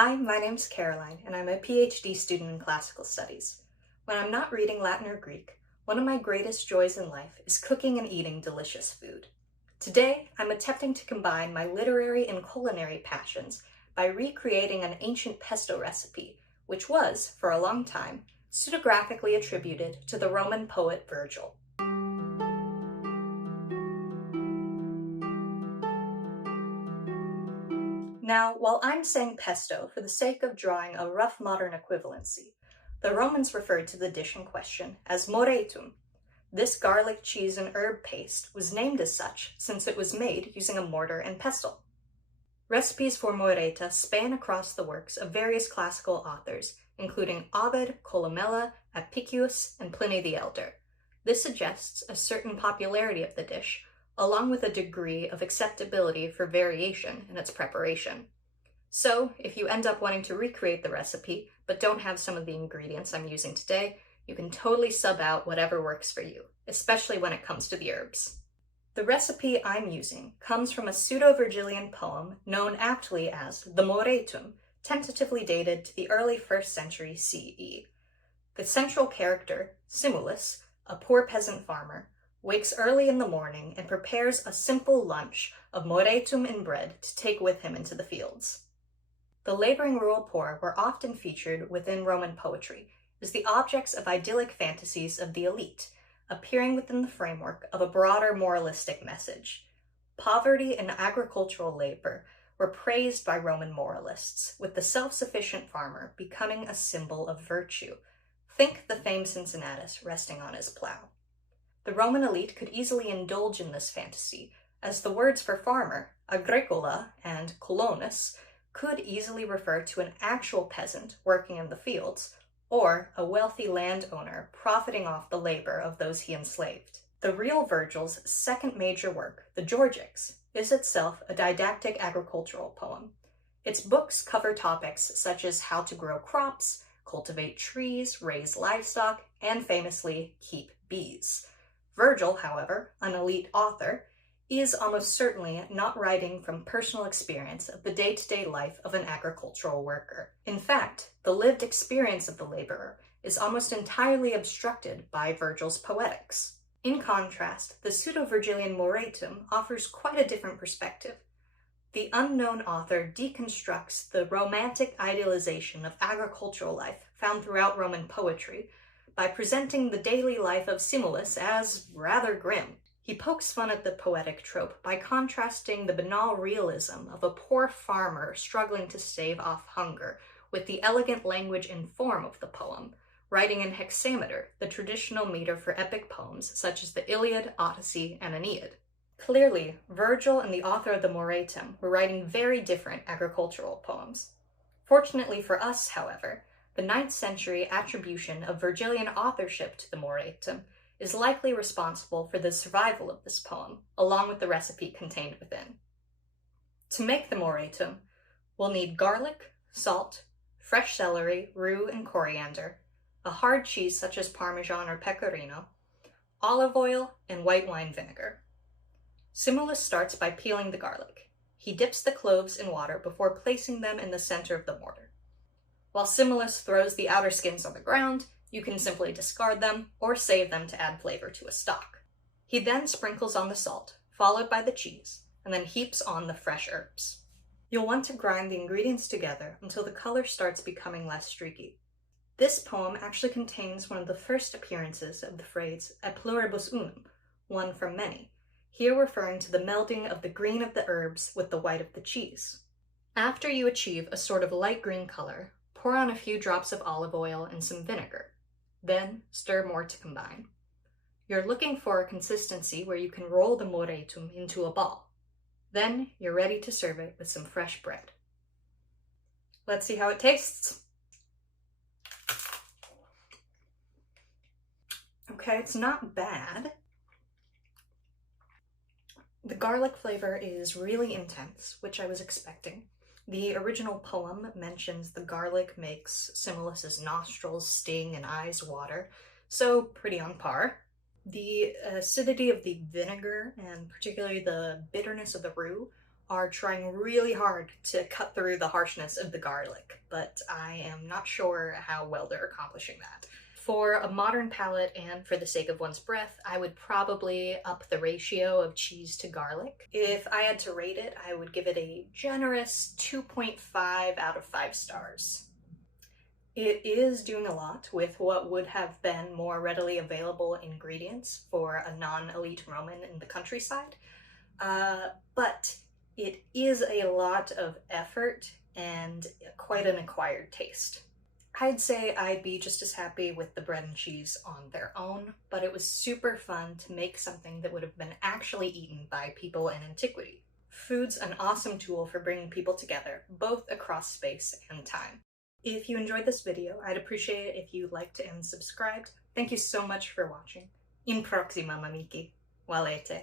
Hi, my name's Caroline, and I'm a PhD student in classical studies. When I'm not reading Latin or Greek, one of my greatest joys in life is cooking and eating delicious food. Today, I'm attempting to combine my literary and culinary passions by recreating an ancient pesto recipe, which was, for a long time, pseudographically attributed to the Roman poet Virgil. Now, while I'm saying pesto for the sake of drawing a rough modern equivalency, the Romans referred to the dish in question as Moretum. This garlic, cheese, and herb paste was named as such since it was made using a mortar and pestle. Recipes for moreta span across the works of various classical authors, including Ovid, Columella, Apicius, and Pliny the Elder. This suggests a certain popularity of the dish, along with a degree of acceptability for variation in its preparation. So, if you end up wanting to recreate the recipe, but don't have some of the ingredients I'm using today, you can totally sub out whatever works for you, especially when it comes to the herbs. The recipe I'm using comes from a Pseudo-Vergilian poem known aptly as the Moretum, tentatively dated to the early 1st century CE. The central character, Simulus, a poor peasant farmer, wakes early in the morning and prepares a simple lunch of moretum and bread to take with him into the fields. The laboring rural poor were often featured within Roman poetry as the objects of idyllic fantasies of the elite, appearing within the framework of a broader moralistic message. Poverty and agricultural labor were praised by Roman moralists, with the self-sufficient farmer becoming a symbol of virtue. Think the famed Cincinnatus resting on his plow. The Roman elite could easily indulge in this fantasy, as the words for farmer, agricola, and colonus, could easily refer to an actual peasant working in the fields, or a wealthy landowner profiting off the labor of those he enslaved. The real Virgil's second major work, the Georgics, is itself a didactic agricultural poem. Its books cover topics such as how to grow crops, cultivate trees, raise livestock, and famously, keep bees. Virgil, however, an elite author, is almost certainly not writing from personal experience of the day-to-day life of an agricultural worker. In fact, the lived experience of the laborer is almost entirely obstructed by Virgil's poetics. In contrast, the Pseudo-Vergilian Moretum offers quite a different perspective. The unknown author deconstructs the romantic idealization of agricultural life found throughout Roman poetry by presenting the daily life of Simulus as rather grim. He pokes fun at the poetic trope by contrasting the banal realism of a poor farmer struggling to stave off hunger with the elegant language and form of the poem, writing in hexameter, the traditional meter for epic poems such as the Iliad, Odyssey, and Aeneid. Clearly, Virgil and the author of the Moretum were writing very different agricultural poems. Fortunately for us, however, the 9th century attribution of Virgilian authorship to the Moretum is likely responsible for the survival of this poem, along with the recipe contained within. To make the Moretum, we'll need garlic, salt, fresh celery, rue, and coriander, a hard cheese such as Parmesan or Pecorino, olive oil, and white wine vinegar. Simulus starts by peeling the garlic. He dips the cloves in water before placing them in the center of the mortar. While Simulus throws the outer skins on the ground, you can simply discard them or save them to add flavor to a stock. He then sprinkles on the salt, followed by the cheese, and then heaps on the fresh herbs. You'll want to grind the ingredients together until the color starts becoming less streaky. This poem actually contains one of the first appearances of the phrase a pluribus unum, one from many, here referring to the melding of the green of the herbs with the white of the cheese. After you achieve a sort of light green color, pour on a few drops of olive oil and some vinegar. Then stir more to combine. You're looking for a consistency where you can roll the moretum into a ball. Then you're ready to serve it with some fresh bread. Let's see how it tastes. Okay, it's not bad. The garlic flavor is really intense, which I was expecting. The original poem mentions the garlic makes Simulus's nostrils sting and eyes water, so pretty on par. The acidity of the vinegar, and particularly the bitterness of the rue, are trying really hard to cut through the harshness of the garlic, but I am not sure how well they're accomplishing that. For a modern palate and for the sake of one's breath, I would probably up the ratio of cheese to garlic. If I had to rate it, I would give it a generous 2.5 out of 5 stars. It is doing a lot with what would have been more readily available ingredients for a non-elite Roman in the countryside, but it is a lot of effort and quite an acquired taste. I'd say I'd be just as happy with the bread and cheese on their own, but it was super fun to make something that would have been actually eaten by people in antiquity. Food's an awesome tool for bringing people together, both across space and time. If you enjoyed this video, I'd appreciate it if you liked and subscribed. Thank you so much for watching. In proxima, amici. Valete.